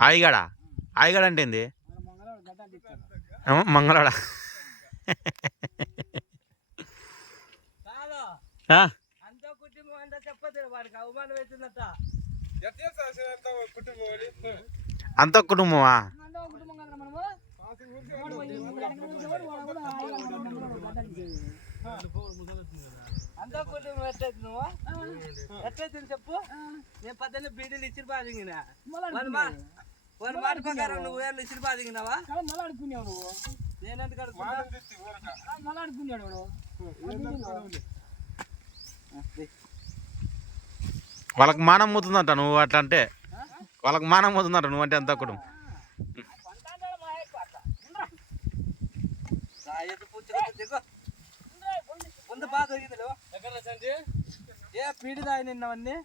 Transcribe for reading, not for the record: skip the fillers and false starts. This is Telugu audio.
ఆయిగాడ ఆయిగాడ అంటే ఏంది మంగళవాడ అంత కుటుంబమా అంత కుటుంబం ఎట్లయితే నువ్వు ఎట్లయితే చెప్పు నేను పద్దెనిమిది బీడీలు ఇచ్చి బాధింగినా వాళ్ళ మాట ప్రకారం నువ్వు వేళ్ళు ఇచ్చి బాధింగినావా మళ్ళీ అడుకున్నావు నువ్వు నేను ఎందుకు మళ్ళీ అడుకున్నాడు వాళ్ళకి మానం పోతుందంట నువ్వు అట్లా అంటే వాళ్ళకి మానం పోతుందంట నువ్వు అంటే అంత కుటుంబం ముందు బాగా దొరికింది ఏ పీడి తాగి నిన్నవన్నీ